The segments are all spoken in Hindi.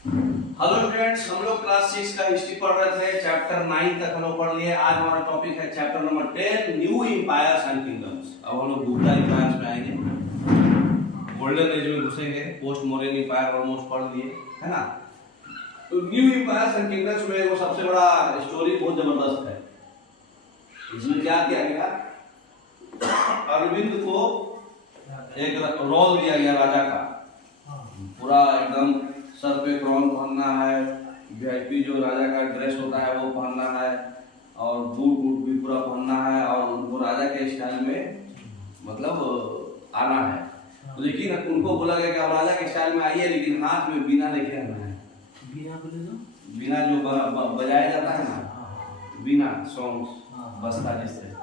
हेलो स्टूडेंट्स, हम लोग क्लास 6 का हिस्ट्री पढ़ रहे थे। चैप्टर 9 तक हम लोग पढ़ लिए। आज हमारा टॉपिक है chapter number 10, new empires and kingdoms. अब हम लोग गुप्ता एम्पायर्स में आएंगे, गोल्डन एज में घुसेंगे। पोस्ट मौर्यन एम्पायर ऑलमोस्ट पढ़ लिए, है ना। तो न्यू एम्पायर्स एंड किंगडम्स में वो सबसे बड़ा स्टोरी बहुत जबरदस्त है। इसमें क्या किया गया, अरविंद को एक रोल दिया गया राजा का, पूरा एकदम सर पे क्राउन पहनना है, वीआईपी जो राजा का ड्रेस होता है वो पहनना है, और बूट वूट भी पूरा पहनना है, और उनको राजा के स्टाइल में मतलब आना है। तो लेकिन उनको बोला गया कि आप राजा के स्टाइल में आइए, लेकिन हाथ में बीना लेके आना है। बीना जो बजाया जाता है ना, बीना सॉन्ग्स बजता जिससे,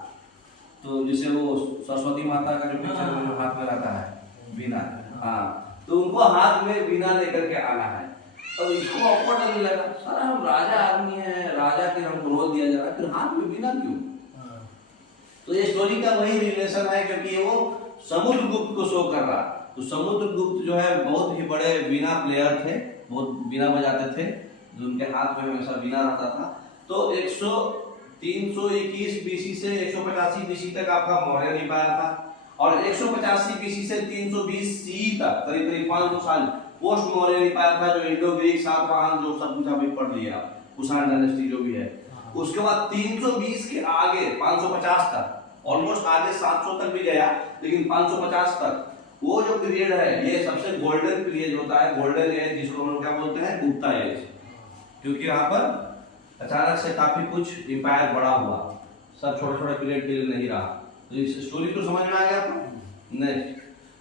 तो जिसे वो सरस्वती माता का जो पिक्चर में जो हाथ में रहता है बीना, हाँ, तो उनको हाथ में बीना लेकर के आना है। अब इसको ऑकवर्ड लगने लगा, सर हम राजा आदमी हैं, राजा के हमको रोल दिया जा रहा है, फिर हाथ में बीना क्यों? तो ये स्टोरी का वही रिलेशन है, क्योंकि वो समुद्रगुप्त को शो कर रहा। तो समुद्रगुप्त जो है बहुत ही बड़े बीना प्लेयर थे, बहुत बीना बजाते थे, जो उनके हाथ में हमेशा बीना रहता था। तो 321 बीसी से 185 बीसी तक आपका मौर्य एम्पायर था, और 185 बीसी से 320 सी तक करीब करीब 500 साल पोस्ट मौर्य एम्पायर था, जो इंडो ग्रीक सातवाहन जो सब कुछ अभी पढ़ लिया, कुषाण डायनेस्टी जो भी है। उसके बाद 320 के आगे 550 तक, ऑलमोस्ट आगे 700 तक भी गया, लेकिन 550 तक वो जो पीरियड है, ये सबसे गोल्डन पीरियड होता है, गोल्डन एज, जिसको हम क्या बोलते हैं, गुप्ता एज। क्योंकि यहाँ पर अचानक से काफी कुछ एम्पायर बड़ा हुआ, सब छोटे छोटे पीरियड के लिए नहीं रहा। तो इस स्टोरी को समझ में आ गया आपको? नहीं।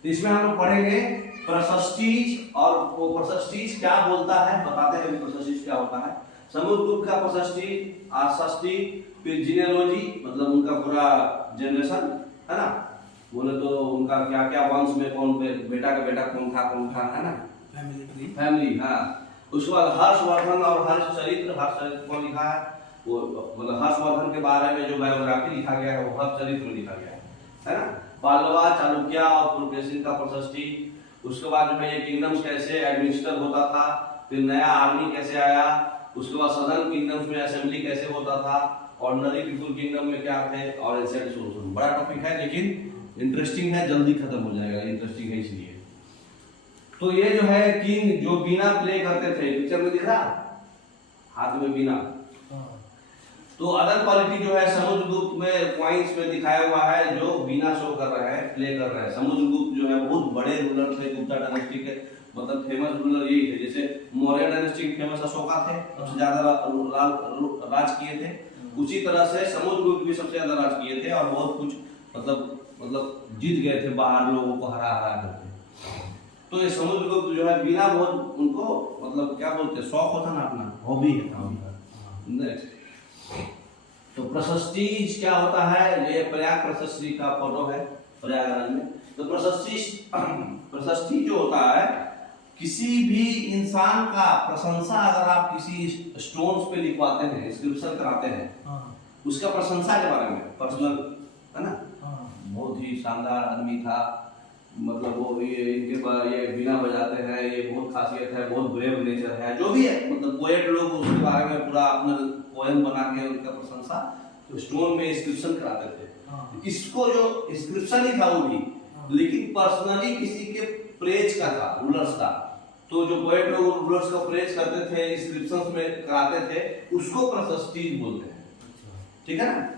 तो इसमें हम लोग पढ़ेंगे प्रशस्तीज, और वो प्रशस्तीज क्या बोलता है बताते हैं, प्रशस्तीज क्या होता है। समुद्रगुप्त का प्रशस्ती, आशस्ती, फिर जीनियोलॉजी, मतलब उनका पूरा जनरेशन, है ना, बोले तो उनका क्या क्या वंश में कौन बेटा का बेटा कौन था, है ना, फैमिली, हाँ। उसके बाद हर्षवर्धन और हर्षचरित्र को लिखा है, वो मतलब हर्षवर्धन के बारे में जो बायोग्राफी लिखा गया है वो हर्षचरित्र में लिखा गया है ना। पाल्लवा, चालुक्य और पुलकेशिन का प्रशस्ति। उसके बाद में ये किंगडम्स कैसे एडमिनिस्टर होता था, फिर नया आर्मी कैसे आया, उसके बाद सदर्न किंगडम्स में असेंबली कैसे होता था, ऑर्डिनरी पीपुल किंगडम में क्या थे, और एंशिएंट सोल्यूशन। बड़ा टॉपिक है लेकिन इंटरेस्टिंग है, जल्दी खत्म हो जाएगा, इंटरेस्टिंग है इसलिए। तो ये जो है किंग जो बीना प्ले करते थे, पिक्चर में दिख रहा हाथ में बीना। तो अदर क्वालिटी जो है समुद्रगुप्त में कॉइन्स में दिखाया हुआ है, जो बीना शो कर रहा है, प्ले कर रहा है। समुद्रगुप्त जो है बहुत बड़े रूलर थे, गुप्ता डायनेस्टी के, मतलब फेमस रूलर यही थे। जैसे मौर्य डायनेस्टी के फेमस अशोका थे, सबसे ज्यादा राज किए थे, उसी तरह से समुद्रगुप्त भी सबसे ज्यादा राज किए थे, और बहुत कुछ मतलब जीत गए थे, बाहर लोगों को हरा करके। तो ये समुद्रगुप्त जो है बीना बहुत उनको मतलब क्या बोलते हैं, शौक होता ना, अपना हॉबी है उनका। तो प्रशस्ति क्या होता है, ये प्रयाग प्रशस्ति का फोटो है प्रयागराज में। तो प्रशस्ति जो होता है, किसी भी इंसान का प्रशंसा अगर आप किसी स्टोन्स पे लिखवाते हैं, इंस्क्रिप्शन कराते हैं, उसका प्रशंसा के बारे में पर्सनल, है ना, बहुत ही शानदार आदमी था, मतलब वो ये इनके पास ये बीना बजाते हैं, ये बहुत खासियत है, बहुत ब्रेव नेचर है, जो भी है, मतलब पोएट लोग उसके बारे में पूरा अपना पोएम बना के उनका प्रशंसा तो स्टोन में इंस्क्रिप्शन कराते थे। इसको जो इंस्क्रिप्शन ही था वो भी, लेकिन पर्सनली किसी के प्रेज का था, रूलर्स का। तो जो पोएट लोग रूलर्स का प्रेज करते थे, इंस्क्रिप्शंस में कराते थे, उसको प्रशस्ति बोलते हैं। ठीक है ना,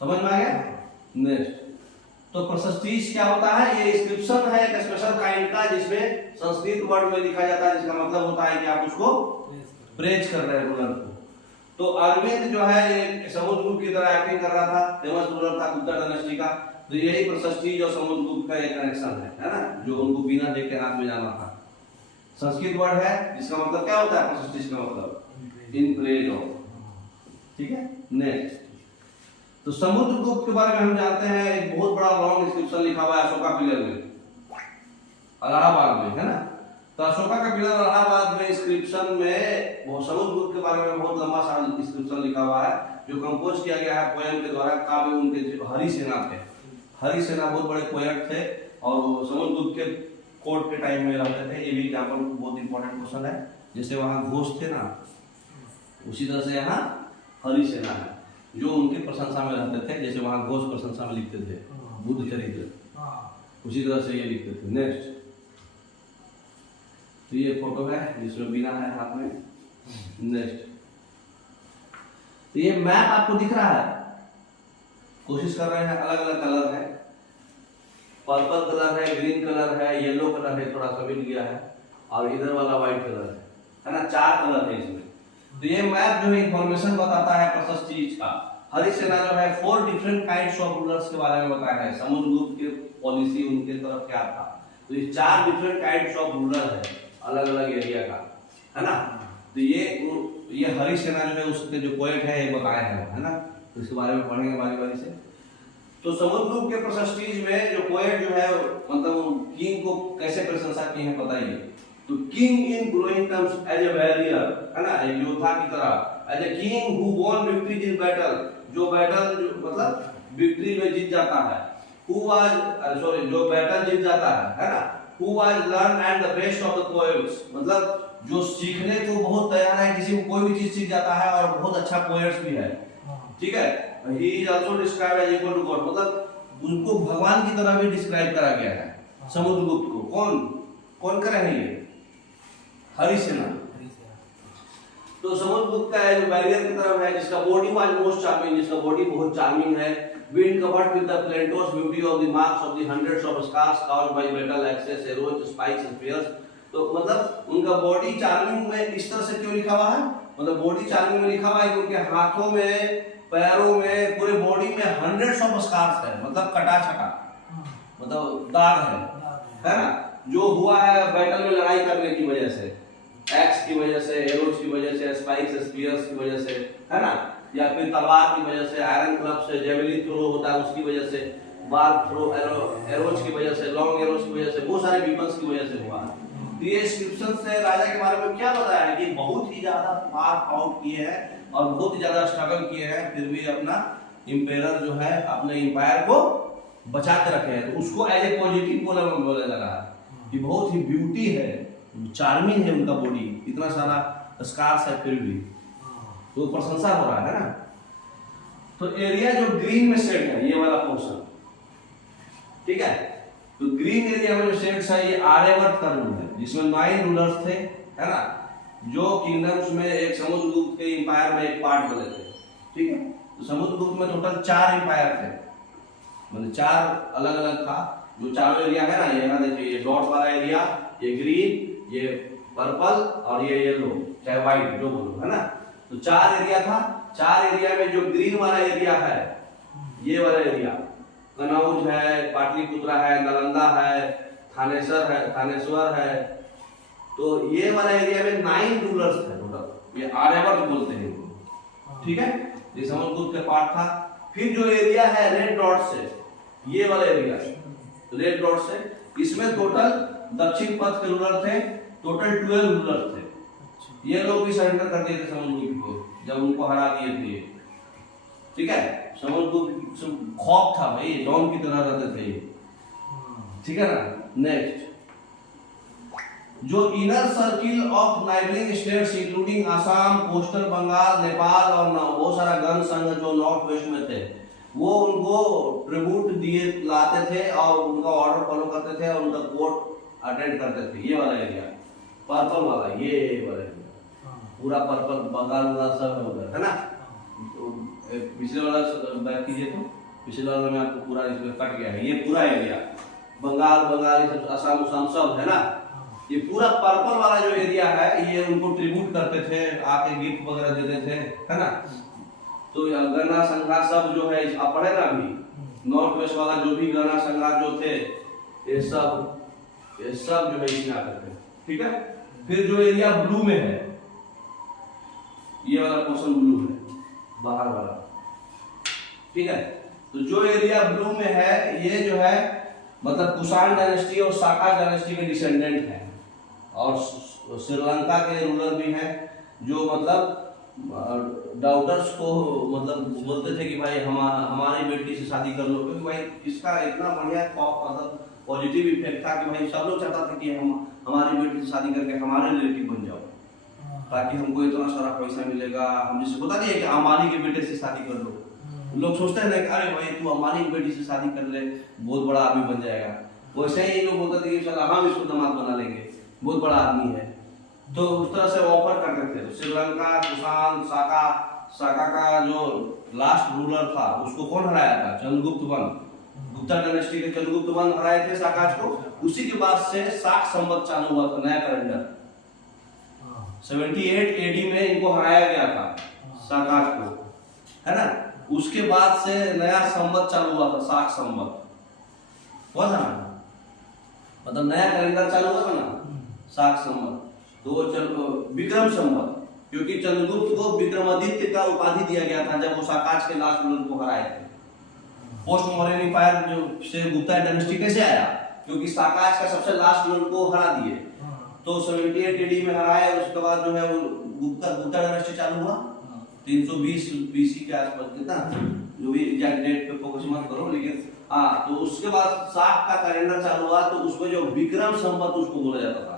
समझ में आ गया? नेक्स्ट, तो प्रशस्ति क्या होता है, ये इंस्क्रिप्शन है एक स्पेशल काइंड का, जिसमें संस्कृत वर्ड में लिखा जाता है, जिसका मतलब होता है कि आप उसको प्रेज कर रहे हैं रूलर को। तो अरविंद जो है ये समुद्रगुप्त की तरह एक्टिंग कर रहा था, फेमस रूलर था गुप्ता डायनेस्टी का। तो यही प्रशस्ति जो समुद्रगुप्त का एक कनेक्शन है ना, जो उनको बिना देख के हाथ में जाना था। संस्कृत वर्ड है जिसका मतलब क्या होता है, प्रशस्ति का मतलब इन प्रेज ऑफ। ठीक है, नेक्स्ट, तो समुद्रगुप्त के बारे में हम जानते हैं, एक बहुत बड़ा लॉन्ग इंस्क्रिप्शन लिखा हुआ है अशोका पिलर में, इलाहाबाद में, है ना। तो अशोका का पिलर इलाहाबाद में इंस्क्रिप्शन में समुद्रगुप्त के बारे में बहुत लंबा सा इंस्क्रिप्शन लिखा हुआ है, जो कंपोज किया गया है पोएम के द्वारा। काव्य उनके हरिसेना थे, हरिसेना बहुत बड़े पोएट थे, और समुद्रगुप्त के फोर्ट के टाइम में रहते थे। ये भी एग्जाम्पल बहुत इंपॉर्टेंट क्वेश्चन है। जैसे वहाँ घोष थे ना, उसी तरह से यहाँ हरिसेना है जो उनके प्रशंसा में रहते थे। जैसे वहाँ घोष प्रशंसा में लिखते थे बुद्ध चरित्र, उसी तरह से ये लिखते थे। नेक्स्ट, तो ये फोटो है जिसमें बीना है हाथ में। नेक्स्ट, तो ये मैप आपको दिख रहा है, कोशिश कर रहे हैं, अलग अलग कलर है, पर्पल कलर है, ग्रीन कलर है, येलो कलर है, थोड़ा सा मिल गया है, और इधर वाला व्हाइट कलर है ना, 4 कलर है इसमें। तो ये मैप जो है इंफॉर्मेशन बताता है प्रशस्त चीज का। हरिसेना जो है 4 डिफरेंट काइंड्स ऑफ रूलर्स के बारे में बताया है। समुद्रगुप्त के पॉलिसी उनके तरफ क्या था, तो ये 4 डिफरेंट काइंड्स ऑफ रूलर है अलग अलग एरिया का, है ना। तो ये हरिसेना जो है उसके जो पोएट है ये बताए हैं, है ना। तो इसके बारे में पढ़ेंगे बारी बारी से। तो समुद्रगुप्त के प्रशस्तीज में जो पोएट जो है मतलब किंग को कैसे प्रशंसा की है बताइए। तो king in growing terms as a warrior, है ना, एक योद्धा की तरह, as a king who won victories in battle, जो बैटल जो मतलब विक्ट्री में जीत जाता है, हु वाज सॉरी जो बैटल जीत जाता है ना, who was learn and the best of the poets, मतलब जो सीखने को बहुत तैयार है, किसी को कोई भी चीज सीख जाता है और बहुत अच्छा पोएट्स भी है, ठीक है। He is also described as equal to God, मतलब उनको भगवान की तरह भी डिस्क्राइब करा गया है समुद्रगुप्त को। कौन करे हैं ये, हरिसेना। तो समुद्रगुप्त का एक वॉरियर की तरफ है जिसका बॉडी वाज मोस्ट चार्मिंग, जिसका बॉडी बहुत चार्मिंग है। Being covered with the plenteous beauty of the marks of the hundreds of scars count by metal axes arrows spikes and spears. तो मतलब उनका बॉडी चार्मिंग में इस तरह से क्यों लिखा हुआ है, मतलब बॉडी चार्मिंग में लिखा हुआ है कि उनके हाथों में, पैरों में, पूरे बॉडी में हंड्रेड्स ऑफ स्कार्स है, मतलब कटा छटा, मतलब दाग है ना, जो हुआ है बैटल में लड़ाई करने की वजह से, एक्स की वजह से, एरोज की वजह से, स्पाइक्स स्पीयर्स की वजह से, है ना, या फिर तलवार की वजह से, आयरन क्लब से जेवलिन थ्रो होता है उसकी वजह से, बार थ्रो एरोज की वजह से, लॉन्ग एरोज की वजह से, बहुत सारे वीपन्स की वजह से हुआ। तो ये डिस्क्रिप्शन से राजा के बारे में क्या बताया है कि बहुत ही ज्यादा फार आउट किए हैं और बहुत ही ज्यादा स्ट्रगल किए हैं, फिर भी अपना इंपेयर जो है अपने एम्पायर को बचा के रखे हैं। तो उसको एज ए पॉजिटिव बोला जा रहा है कि बहुत ही ब्यूटी है, चार्मिंग है उनका बॉडी, इतना सारा स्कार्स है फिर भी, तो प्रशंसा हो रहा है ना। तो एरिया जो ग्रीन में शेड है ये वाला पोर्शन, ठीक है, तो ग्रीन एरिया में जो शेड्स है ये आर्यवर्त का रूल है जिसमें 9 रूलर्स थे, है ना, जो किंगडम्स में एक समुद्रगुप्त के एम्पायर में एक पार्ट बने थे, ठीक है। तो समुद्रगुप्त में टोटल 4 एम्पायर थे, मतलब 4 अलग अलग था। जो चारों एरिया है ना, ये ना देखिए, ये डॉट वाला एरिया, ये ग्रीन, ये पर्पल और ये येलो, चाहे व्हाइट जो बोलो, है ना। तो 4 एरिया था। 4 एरिया में जो ग्रीन वाला एरिया है, ये वाला एरिया कनौज है, पाटलिपुत्रा है, नालंदा है, थानेश्वर है। तो ये वाला एरिया में 9 रूलर्स थे टोटल, ये आर्यवर्त बोलते हैं इनको, ठीक है। ये समुद्रगुप्त के पार्ट था। फिर जो एरिया है रेड डॉट से, ये वाला एरिया रेड डॉट से, इसमें टोटल दक्षिण पथ के रूलर थे, टोटल 12 रूलर थे। ये लोग भी सरेंडर कर दिए थे समुद्रगुप्त को जब उनको हरा दिए थे, ठीक है। समुद्रगुप्त खौफ था भाई, डॉन की तरह रहते थे, ठीक है ना। नेक्स्ट, जो inner circle of neighbouring states including Assam, coastal Bengal, Nepal और बहुत सारा गण संघ जो नॉर्थ वेस्ट में थे, वो उनको ट्रिब्यूट दिए लाते थे और उनका ऑर्डर फॉलो करते थे और उनका कोर्ट अटेंड करते थे। ये वाला एरिया पर्पल वाला, ये वाला एरिया पूरा पर्पल, बंगाल सब है उधर, है ना। तो पिछले वाला बैक कीजिए, तो पिछले वाला में आपको पूरा इसमें कट गया है, ये पूरा एरिया बंगाल ये सब, असम सब है ना। ये पूरा पर्पल वाला जो एरिया है ये उनको ट्रिब्यूट करते थे, आके गिफ्ट वगैरह देते थे, है ना। तो गणा संघा सब जो है आप पढ़े ना अभी, नॉर्थ वेस्ट वाला जो भी गणा संघा जो थे ये सब जो है इसमें आते थे, ठीक है। फिर जो एरिया ब्लू में है, ये वाला पोर्शन ब्लू है बाहर वाला, ठीक है। तो जो एरिया ब्लू में है ये जो है मतलब कुषाण डायनेस्टी और साका डायनेस्टी के डिसेंडेंट हैं, और श्रीलंका के रूलर भी हैं जो मतलब डाउटर्स को मतलब बोलते थे कि भाई हमारी बेटी से शादी कर लो, क्योंकि भाई इसका इतना बढ़िया मतलब पॉजिटिव इफेक्ट था कि भाई सब लोग चाहता था कि हम हमारी बेटी से शादी करके हमारे रिलेटिव बन जाओ, ताकि हमको इतना सारा पैसा मिलेगा। हम जैसे बता दिए कि अंबानी के बेटे से शादी कर लो, लोग सोचते हैं ना कि अरे भाई तू अंबानी की बेटी से शादी कर ले, बहुत बड़ा आदमी बन जाएगा। वैसे ही लोग बोलते थे कि चल हम इसको दामाद बना लेंगे, बहुत बड़ा आदमी है। तो उस तरह से ऑफर करते थे। तो श्रीलंका, कुषाण, साका का जो लास्ट रूलर था उसको कौन हराया था? चंद्रगुप्त वन। गुप्ता डायनेस्टी के चंद्रगुप्त वन हराए थे साकाज को। उसी के बाद से शाक संवत चालू हुआ था, नया कैलेंडर। 78 AD में इनको हराया गया था साकाज को, है ना। उसके बाद से नया संवत चालू हुआ था, शाक संवत हुआ था ना, मतलब नया कैलेंडर चालू हुआ था ना, शाक संवत। तो विक्रम संवत, क्योंकि चंद्रगुप्त को विक्रमादित्य का उपाधि दिया गया था जब वो साकाज के लास्ट रूलर को हराए थे। पोस्ट मॉडर्न एम्पायर जो से गुप्ता डायनेस्टी कैसे आया? क्योंकि साकाज का सबसे लास्ट रूलर को हरा दिए। तो 78 AD में हराया, उसके बाद जो है वो गुप्ता डायनेस्टी चालू हुआ 320 BC के आसपास, कितना जो भी एग्जैक्ट डेट पे फोकस मत करो, लेकिन तो उसके बाद शाक का कैलेंडर चालू हुआ। तो उसमें जो विक्रम संवत उसको बोला जाता था,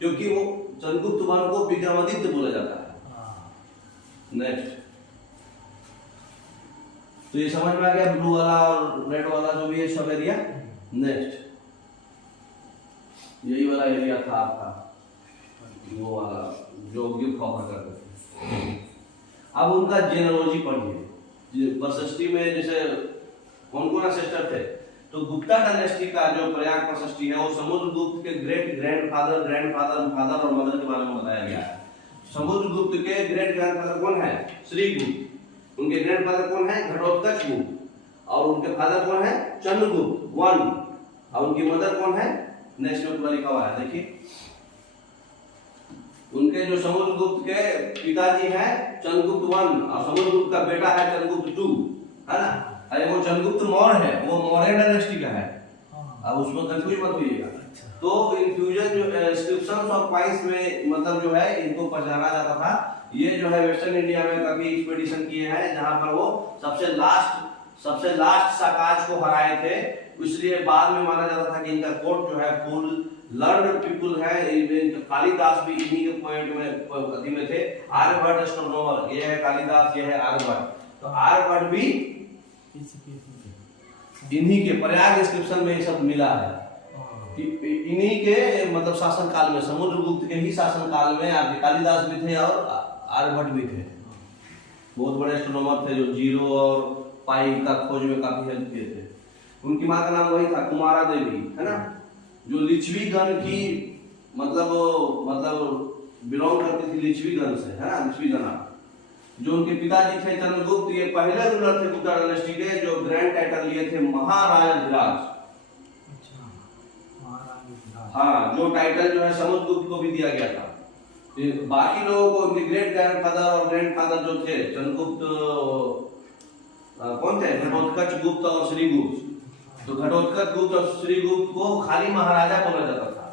क्योंकि वो चंद्रगुप्त वन को विक्रमादित्य बोला जाता है। नेक्स्ट, तो ये समझ में आ गया ब्लू वाला और रेड वाला जो भी है सब एरिया। नेक्स्ट, यही वाला एरिया था आपका, वो वाला जो गिफ्ट ऑफर करते थे। अब उनका जेनोलॉजी पढ़िए। प्रशस्ति में जैसे कौन कौन असेस्टर थे, तो गुप्ता डायनेस्टी का जो प्रयाग प्रशस्ति है वो समुद्रगुप्त के ग्रेट ग्रैंडफादर, फादर और मदर के बारे में बताया गया है। समुद्रगुप्त के ग्रेट ग्रैंडफादर कौन है? श्रीगुप्त। उनके ग्रैंडफादर कौन है? घटोत्कच गुप्त। और उनके फादर कौन है? चंद्रगुप्त वन। और उनकी मदर कौन है? नेक्स्ट में पूरा लिखा हुआ है, देखिए। उनके जो समुद्रगुप्त के पिताजी हैं चंद्रगुप्त वन, और समुद्रगुप्त का बेटा है चंद्रगुप्त टू, है ना। अरे वो चंद्रगुप्त मौर्य है, वो मौर्य डायनेस्टी का है। अब उसमें कंफ्यूज मत होइएगा। तो इन्फ्यूजन जो इंस्क्रिप्शंस ऑफ कॉइन्स में मतलब जो है इनको पहचाना जाता था। ये जो है वेस्टर्न इंडिया में काफी एक्सपेडिशन किए हैं, जहां पर वो सबसे लास्ट साकाज को हराए थे। इसलिए बाद में माना जाता था कि इनका कोर्ट जो है फुल लर्नड पीपल है। कालिदास भी इन्हीं के पॉइंट में अति में थे। आर्यभट्ट एस्ट्रोनॉमर, ये है कालिदास, ये है आर्यभट्ट। तो आर्यभट्ट भी इन्हीं के प्रयाग इंस्क्रिप्शन में ये सब मिला है। इन्हीं के मतलब शासन काल में, समुद्रगुप्त के ही शासन काल में आपके कालिदास भी थे और आर्यभट्ट भी थे। बहुत बड़े एस्ट्रोनॉमर थे जो जीरो और पाई का खोज में काफी हेल्प किए थे। उनकी मां का नाम वही था, कुमारा देवी, है ना, जो लिच्छवी गण की मतलब बिलोंग करती थी लिच्छवी गण से, है ना, लिच्छवी गण। जो उनके पिताजी थे चंद्रगुप्त, ये पहले रूलर थे गुप्ता डायनेस्टी के, जो ग्रैंड टाइटल लिए थे महाराजाधिराज। हाँ, जो टाइटल जो है समुद्रगुप्त को भी दिया गया था। बाकी लोगों को उनके ग्रेट ग्रैंडफादर और ग्रैंडफादर जो थे चंद्रगुप्त कौन थे? घटोत्कच गुप्त और श्रीगुप्त। तो घटोत्कच गुप्त और श्रीगुप्त को खाली महाराजा बोला जाता था,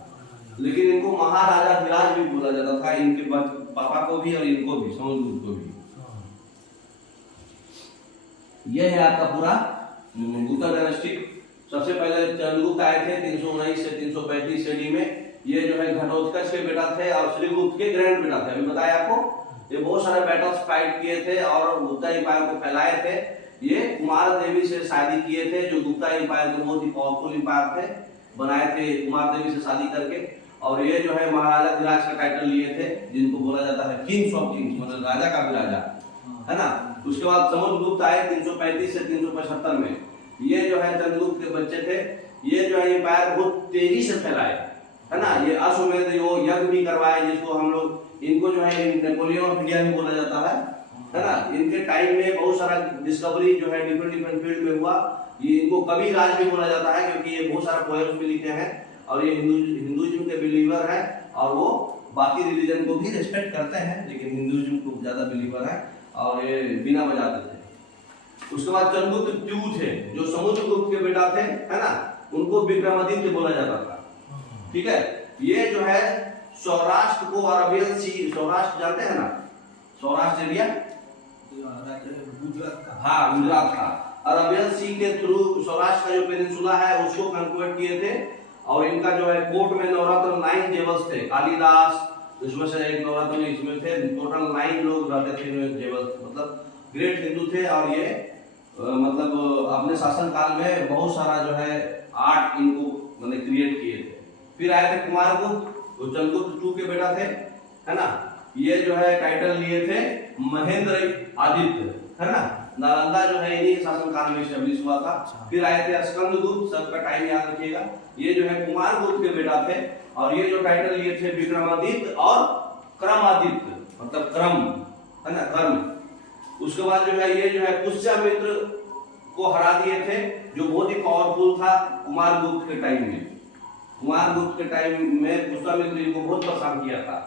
लेकिन इनको महाराजाधिराज भी बोला जाता था, इनके पापा को भी और इनको भी, समुद्रगुप्त को भी। यह है आपका पूरा गुप्ता डायनेस्टी। सबसे पहले चंद्रगुप्त आए थे 319 से 335 AD में। ये जो है घटोत्कच के बेटा थे और श्रीगुप्त के ग्रैंड बेटा थे। अभी बताया आपको, ये बहुत सारे बैटल्स फाइट किए थे और गुप्ता एम्पायर को फैलाए थे। ये कुमार देवी से शादी किए थे, जो गुप्ता एम्पायर के बहुत ही पावरफुल एम्पायर थे, बनाए थे कुमार देवी से शादी करके। और ये जो है महाराजाधिराज का टाइटल लिए थे, जिनको बोला जाता है किंग्स ऑफ किंग्स, मतलब राजा का भी राजा, है ना। उसके बाद समुद्रगुप्त आए 335 से 375 में। ये जो है चंद्रगुप्त के बच्चे थे। ये जो है एम्पायर बहुत तेजी से फैलाए, है ना। ये अश्वमेध यज्ञ भी करवाए, जिसको हम लोग, इनको जो है नेपोलियन ऑफ इंडिया भी बोला जाता है ना। इनके टाइम में बहुत सारा डिस्कवरी जो है डिफरेंट फील्ड में हुआ। ये इनको कवि राज भी बोला जाता है, क्योंकि ये बहुत सारा पोएम्स भी लिखे हैं। और ये हिंदुइज्म के बिलीवर है, और वो बाकी रिलीजन को भी रिस्पेक्ट करते हैं, लेकिन हिंदुइज्म को ज्यादा बिलीवर है, और ये बिना बजाते थे। उसके बाद चंद्रगुप्त टू थे, जो समुद्रगुप्त के बेटा थे, है ना। उनको विक्रमादित्य बोला जाता था, ठीक है। ये जो है सौराष्ट्र को, अरबियन सी, सौराष्ट्र जानते हैं ना, सौराष्ट्र एरिया गुजरात का, हाँ गुजरात का। अरबियन सी के थ्रू सौराष्ट्र का जो पेनिनसुला है उसको कंक्वेट किए थे और इनका जो है कोर्ट में नवरत्न 9 जेवल्स थे। कालिदास इसमें से एक नवरत्न इसमें थे। टोटल 9 लोग रहते थे इनमें जेवल्स, मतलब ग्रेट हिंदू थे। और ये मतलब अपने शासन काल में बहुत सारा जो है आर्ट इनको मतलब क्रिएट किए थे। फिर आए थे कुमारगुप्त, वो चंद्रगुप्त II के बेटा थे, है ना। ये जो है टाइटल लिए थे महेंद्र आदित्य, है ना। नालंदा जो है इन्हीं शासन काल में एस्टेब्लिश हुआ था। फिर आए थे स्कंदगुप्त, सबका टाइम याद रखिएगा। ये जो है कुमारगुप्त के बेटा थे। और ये जो टाइटल लिए थे विक्रमादित्य और क्रमादित्य, मतलब क्रम, है ना, कर्म। उसके बाद जो है ये जो है पुष्यमित्र को हरा दिए थे, जो बहुत ही पावरफुल था कुमारगुप्त के टाइम में। कुमारगुप्त के टाइम में पुष्यमित्र को बहुत परेशान किया था।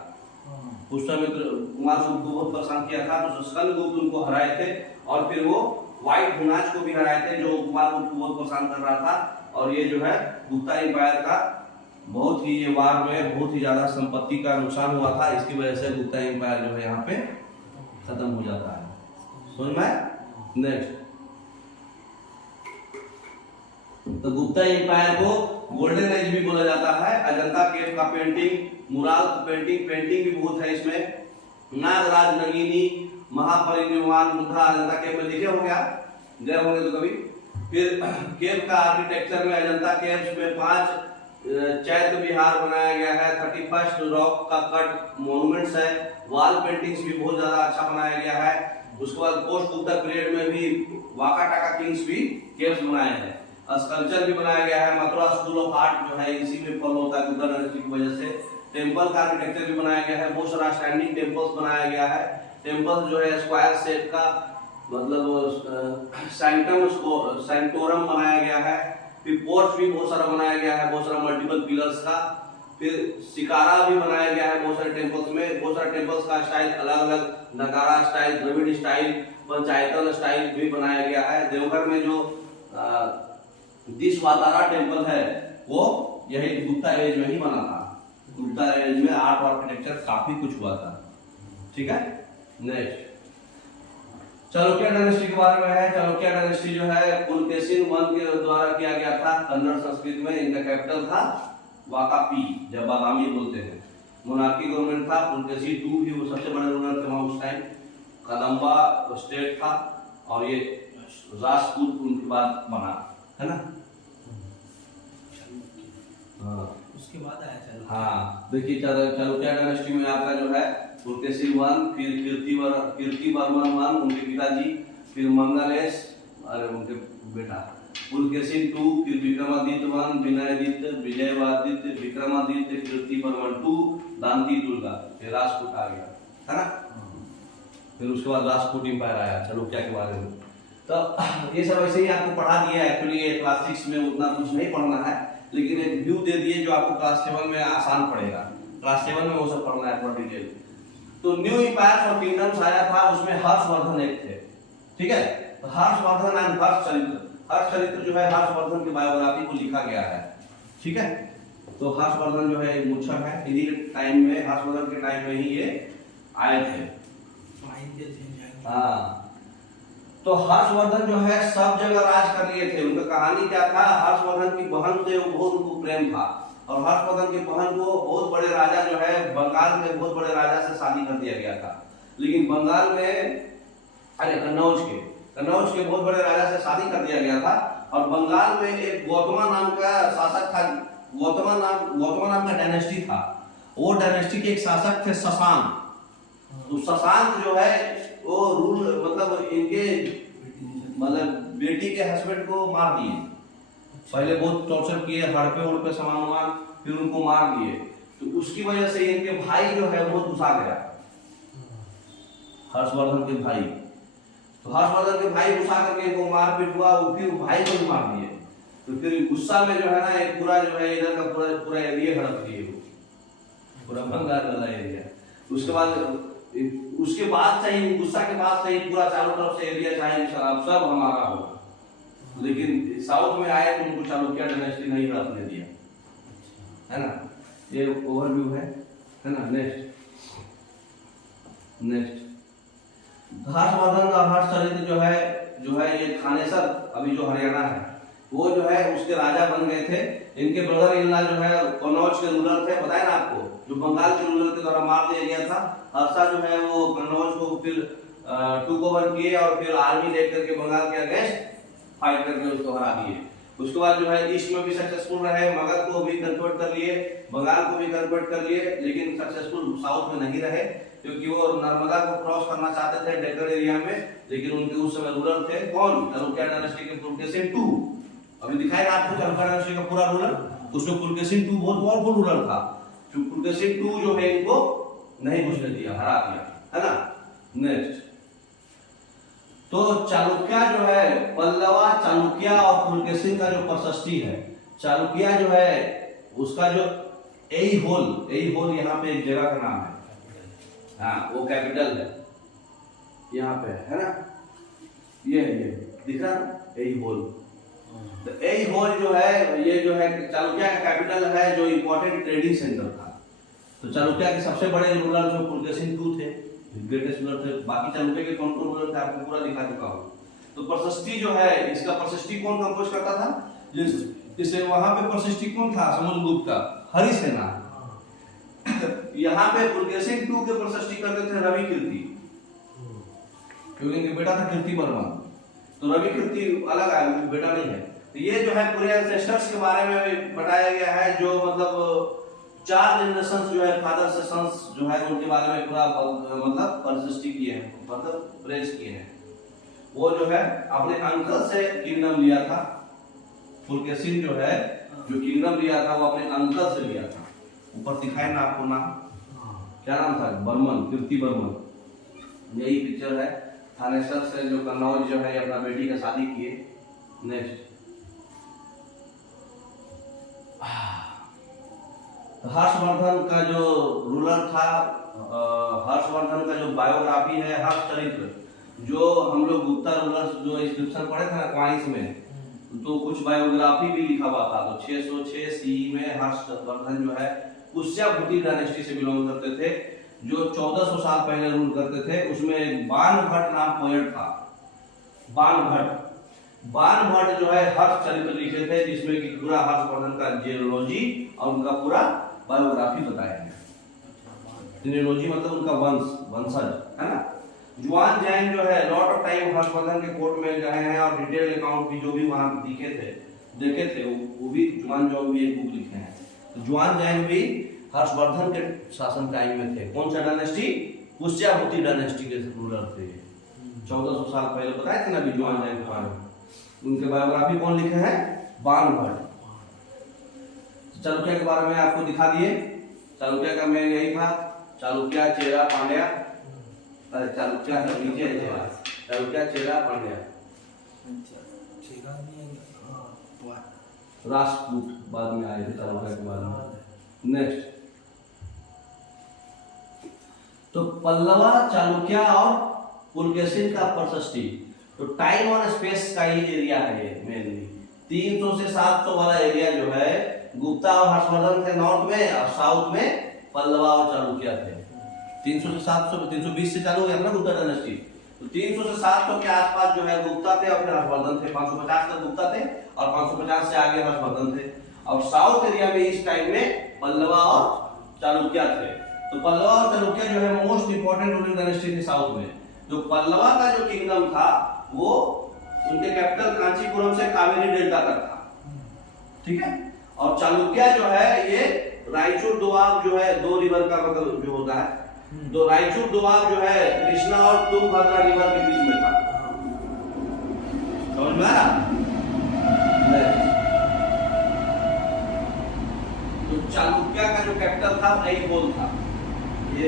पुष्यमित्र कुमारगुप्त को बहुत परेशान किया था, तो स्कंदगुप्त उनको हराए थे। और फिर वो व्हाइट हुनाज को भी हराए थे, जो कुमारगुप्त को बहुत परेशान कर रहा था। और ये जो है गुप्ता एम्पायर का बहुत ही, ये वार में बहुत ही ज्यादा संपत्ति का नुकसान हुआ था। इसकी वजह से गुप्ता एम्पायर जो है यहाँ पे खत्म हो जाता है। समझ में? नेक्स्ट, तो गुप्ता एम्पायर को गोल्डन एज भी बोला जाता है। अजंता केव का पेंटिंग, मुराल पेंटिंग भी बहुत है इसमें। नागराज, नगिनी, महापरिनिर्वाण, बुद्धा अजंता केव में देखे होंगे आप, गए होंगे तो कभी। फिर केव का आर्किटेक्चर में अजंता केव्स में 5 चैत्य विहार बनाया गया है। 31 रॉक का कट मॉन्यूमेंट्स है। वॉल पेंटिंग्स भी बहुत ज्यादा अच्छा बनाया गया है। उसके बाद पोस्ट गुप्ता पीरियड में भी वाका टाका किंग्स भी केव्स बनाए हैं। स्कल्पचर भी बनाया गया है। मथुरा स्कूल ऑफ आर्ट जो है इसी में फॉलो होता है गुप्ता डायनेस्टी की वजह से। टेंपल का आर्किटेक्चर भी बनाया गया है। बहुत सारा स्टैंडिंग टेंपल्स बनाया गया है। टेंपल जो है स्क्वायर शेप का, मतलब सैंक्टोरम बनाया गया है। फिर पोर्च भी बहुत सारा बनाया गया है, बहुत सारा मल्टीपल पिलर्स का। फिर शिकारा भी बनाया गया है बहुत सारे टेंपल्स में। बहुत सारे टेंपल्स का स्टाइल अलग अलग, नगारा स्टाइल, द्रविड़ स्टाइल, पंचायतन स्टाइल भी बनाया गया है। देवघर में जो दिशवातारा टेंपल है वो यही गुप्ता एज में ही बना था। गुप्ता एज में आर्ट और आर्किटेक्चर काफी कुछ हुआ था। ठीक है, नेक्स्ट चालुक्य डायनेस्टी के बारे में है। चालुक्य डायनेस्टी जो है पुलकेशिन I के द्वारा किया गया था। कन्नड़ संस्कृत में इनका कैपिटल था वाकापी, जब बादामी बोलते हैं। मोनार्की गवर्नमेंट था। पुलकेशिन II भी वो सबसे बड़े रूलर थे वहां उस टाइम। कदम्बा स्टेट था और ये राजपूत उनके बाद बना, है ना। हाँ, उसके बाद आया चालुक्य। हाँ, देखिए चालुक्य डायनेस्टी में आपका जो है पुलकेशिन I, फिर कीर्तिवर्मन I उनके पिताजी, फिर मंगलेश और उनके बेटा, पुलकेशिन II, फिर विक्रमादित्य I, विनयादित्य, विजयवादित्य, विक्रमादित्य, कीर्तिवर्मन II, दांती दुर्गा, फिर राजपूत आ गया, है ना। फिर उसके बाद राजपूत एम्पायर आया चालुक्य के बारे में। तो ये सब ऐसे ही आपको पढ़ा दिया है। एक्चुअली ये क्लास 6 में उतना कुछ नहीं पढ़ना है, लेकिन एक व्यू दे दिए जो आपको क्लास 7 में आसान पड़ेगा। क्लास 7 में वो सब पढ़ना है पूरा डिटेल। तो न्यू एम्पायर्स और किंगडम्स आया था, उसमें हर्षवर्धन एक थे। ठीक है, तो हर्षवर्धन एंड हर्षचरित्र जो है हर्षवर्धन की बायोग्राफी को लिखा गया है। ठीक है, तो हर्षवर्धन जो है मूर्छक है। इन्हीं के टाइम में, हर्षवर्धन के टाइम में ही ये आए थे। हाँ, तो हर्षवर्धन जो है सब जगह राज कर लिए थे। उनका कहानी क्या था, हर्षवर्धन की बहन से बहुत उनको प्रेम था। और हर्षवर्धन की बहन को बहुत बड़े राजा जो है बंगाल में बहुत बड़े राजा से शादी कर दिया गया था। लेकिन बंगाल में, अरे कन्नौज के बहुत बड़े राजा से शादी कर दिया गया था। और बंगाल में एक गौतमा नाम का शासक था। गौतमा नाम का डायनेस्टी था। वो डायनेस्टी के एक शासक थे शशांक। तो शशांक जो है वो रूल, मतलब इनके बेटी के हस्बैंड को मार दिए। पहले बहुत टॉर्चर किए, हड़पे सामान, फिर उनको मार दिए। तो उसकी वजह से इनके भाई जो है बहुत गुस्सा गया, हर्षवर्धन के भाई। तो हर्षवर्धन के भाई गुस्सा करके इनको मारपीट हुआ, फिर भाई को भी मार दिए। तो फिर गुस्सा में जो है ना एक पूरा जो है इधर का पूरा एरिया हड़प दिए, पूरा बंगाल वाला एरिया। उसके बाद चाहिए, गुस्सा के बाद चाहिए पूरा चारों तरफ से एरिया चाहिए सब हमारा हो। लेकिन साउथ में आए तो उनको चालुक्य डायनेस्टी नहीं हड़पने दिया, है ना। ये ओवरव्यू है ना। नेक्स्ट हर्षवर्धन और हर्षचरित्र जो है ये थानेसर, अभी जो हरियाणा है, वो जो है उसके राजा बन गए थे। इनके ब्रदर इन लॉ जो है कन्नौज के रूलर थे, बताया ना आपको, जो बंगाल के रूलर के द्वारा मार दिया गया था। हर्षा जो है वो कन्नौज को फिर टूक ओवर किए और फिर आर्मी लेकर के बंगाल के अगेंस्ट फाइट करके उसको हरा दिए। उसके बाद जो है ईस्ट में भी सक्सेसफुल रहे, मगध को भी कन्वर्ट कर लिए, बंगाल को भी कन्वर्ट कर लिए, लेकिन सक्सेसफुल साउथ में नहीं रहे क्योंकि वो नर्मदा को क्रॉस करना चाहते थे डेक्कन एरिया में, लेकिन उनके उस समय रूलर थे कौन, चालुक्य डायनेस्टी के पुलकेशिन II। अभी दिखाया ना आपको चालुक्य डायनेस्टी का पूरा रूलर, उसमें पुलकेशिन II बहुत पावरफुल रूलर था। पुलकेशिन II जो है इनको नहीं घुसने दिया, हरा दिया, है ना। नेक्स्ट तो चालुक्य जो है पल्लवा, चालुक्य और पुलकेशिन का जो प्रशस्ति है, चालुक्य जो है उसका जो एई होल यहाँ पे एक जगह का नाम है, हाँ वो कैपिटल है यहाँ पे, है ना, ये दिख रहा एई होल। तो एई होल जो है ये जो है चालुक्य का कैपिटल है, जो इंपॉर्टेंट ट्रेडिंग सेंटर था। तो चालुक्य के सबसे बड़े रूलर जो पुलकेशिन II थे, ग्रेटेस्ट रूलर थे। बाकी चालुक्य के कौन कौन रूलर थे आपको पूरा दिखा चुका हूँ। तो प्रशस्ति जो है, इसका प्रशस्ति कौन कंपोज करता था, जिससे वहां पे प्रशस्ति कौन था, समुद्रगुप्त का हरिसेना। यहाँ पे पुलकेशिन II के प्रशस्ति करते थे रवि कीर्ति, क्योंकि इनके बेटा था कीर्ति वर्मन, तो रवि कीर्ति अलग है, बेटा नहीं है। तो ये जो है पूरे एंसेस्टर्स के बारे में बताया गया है, जो मतलब 4 जनरेशन जो है फादर से सन्स जो है उनके बारे में पूरा मतलब प्रशस्ति किए हैं, मतलब प्रेज किए हैं। वो जो है अपने अंकल से किंगडम लिया था, पुलकेशिन जो है जो किंगडम लिया था वो अपने अंकल से लिया था। ऊपर दिखाए ना आपको नाम, क्या नाम था, बर्मन, कीर्ति बर्मन। यही पिक्चर है थानेसर से जो कन्नौज जो है अपना बेटी का शादी किए। नेक्स्ट हर्षवर्धन का जो रूलर था, हर्षवर्धन का जो बायोग्राफी है, हर्ष चरित्र, जो हम लोग गुप्ता रूलर्स जो इंस्क्रिप्शन पढ़े थे ना क्वाइंस में, तो कुछ बायोग्राफी भी लिखा हुआ था। तो 606 CE में हर्षवर्धन जो है कुश्यभूति डायनेस्टी से बिलोंग करते थे, जो 1400 साल पहले रूल करते थे। उसमें बाणभट्ट नाम पोएट था, बाणभट्ट जो है हर्ष चरित्र लिखे थे, जिसमें कि पूरा हर्षवर्धन का जेनोलॉजी और उनका पूरा बायोग्राफी बताया है। जेनोलॉजी मतलब उनका वंशज, है ना। जुआन जैन जो है लॉट ऑफ टाइम हर्षवर्धन के कोर्ट में गए हैं और डिटेल अकाउंट भी जो भी वहां देखे थे वो भी जुआन जैन भी एक बुक लिखे हैं। तो जुआन जैन भी हर्षवर्धन के शासन टाइम में थे। कौन सा डायनेस्टी, कुश्यभूति डायनेस्टी के रूलर थे। 1400 साल पहले बताए थे ना अभी जुआन जैन के बारे में। उनके बायोग्राफी कौन लिखे हैं, बाणभट्ट। चालुक्य के बारे में आपको दिखा दिए। चालुक्य का मेन यही था, चालुक्य, चेरा, पांड्या, चालुक्य का नीचे है चालुक्य, चेरा, पांड्या, राजपूत बाद में आए थे चालुक्य के बारे में। नेक्स्ट तो पल्लवा, चालुक्य और पुलकेशिन का प्रशस्ति। तो टाइम और स्पेस का ही एरिया है ये मेनली। 300 से 700 वाला एरिया जो है गुप्ता और हर्षवर्धन थे नॉर्थ में, और साउथ में पल्लवा और चालुक्य थे। 300 से 700, 320 से चालू हो गया ना गुप्ता डायनेस्टी। तो 300 से 700 के आसपास जो है गुप्ता थे और फिर हर्षवर्धन थे। 550 तक गुप्ता थे और 550 से आगे हर्षवर्धन थे। और साउथ एरिया में इस टाइम में पल्लवा और चालुक्य थे। तो पल्लवा और चालुक्य जो है मोस्ट इंपोर्टेंट रूलिंग डायनेस्टी थी साउथ में। जो पल्लवा का जो किंगडम था वो उनके कैपिटल कांचीपुरम से कावेरी डेल्टा तक था, ठीक है। और चालुक्य जो है ये रायचूर दोआब जो है, 2 रिवर का मतलब जो होता है, तो रायचूर दोआब जो है कृष्णा और तुंगभद्रा रिवर के बीच में था। समझ में आया? तो चालुक्य का जो कैपिटल था एई होल था। ये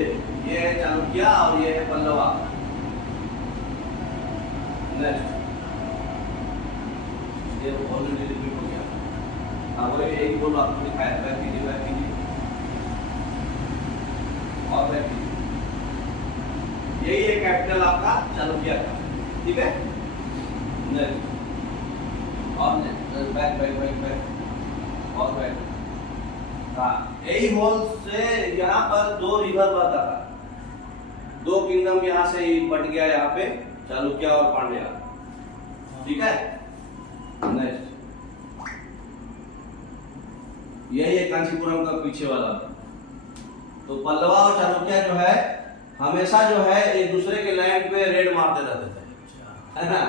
है चालुक्य और ये है पल्लवा। नेक्स्ट ये ऑलरेडी रिपीट हो गया। अब एक बोल आपको दिखाया है, बैक कीजिए और बैक कीजिए। यही है कैपिटल आपका चालुक्य का, ठीक है। नेक्स्ट और नेक्स्ट बैक और बैक। हाँ, एई होल से यहाँ पर 2 रिवर बहता था। 2 किंगडम यहाँ से ही बट गया, यहाँ पे चालुक्य और पांड्या, ठीक है। नेक्स्ट यही है कांचीपुरम का पीछे वाला। तो पल्लवा और चालुक्य जो है हमेशा जो है एक दूसरे के लैंड पे रेड मारते रहते थे, है ना।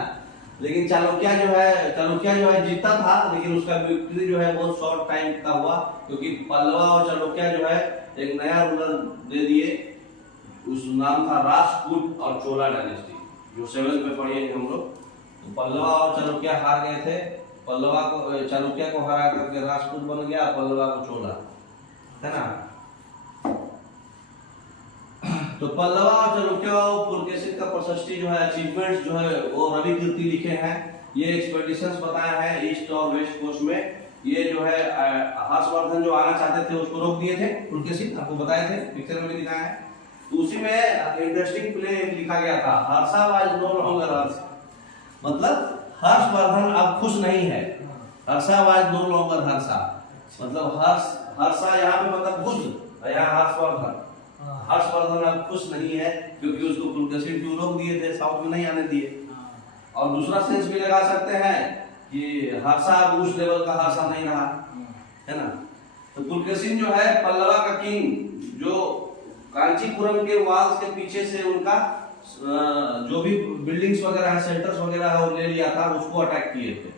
लेकिन चालुक्य जो है जीता था, लेकिन उसका विक्ट्री जो है बहुत शॉर्ट टाइम का हुआ, क्योंकि पल्लवा और चालुक्य जो है एक नया रूलर दे दिए, उस नाम था राष्ट्रकूट और चोला डायनेस्टी, जो 7th में पढ़े हम लोग। तो पल्लवा और चालुक्य हार गए थे, चालुक्य को हरा करके राष्ट्रकूट बन गया, पल्लवा को चोला, है ना। तो पल्लवा और चालुक्य और पुलकेशिन का प्रशस्ति जो है, अचीवमेंट्स जो है वो रवि कीर्ति लिखे हैं। ये एक्सपेडिशंस बताए हैं ईस्ट और वेस्ट कोस्ट में। ये जो है हर्षवर्धन जो आना चाहते थे उसको रोक दिए थे पुलकेशिन, आपको बताए थे, पिक्चर में भी दिखाया है। तो उसी में इंटरेस्टिंग प्ले लिखा गया था, Harsha was no longer Harsh, मतलब हर्षवर्धन अब खुश नहीं है। Harsha was no longer Harsha, मतलब हर्षा यहाँ पे मतलब खुश, यहाँ हर्षवर्धन अब खुश नहीं है, क्योंकि उसको पुलकेशिन क्यों रोक दिए थे, साउथ में नहीं आने दिए। और दूसरा सेंस भी लगा सकते हैं कि हर्षा अब उस लेवल का हर्षा नहीं रहा, है ना। तो पुलकेशिन जो है पल्लवा का किंग, जो कांचीपुरम के वॉल्स के पीछे से उनका जो भी बिल्डिंग्स वगैरह है, सेंटर्स वगैरह है, वो ले लिया था, उसको अटैक किए थे।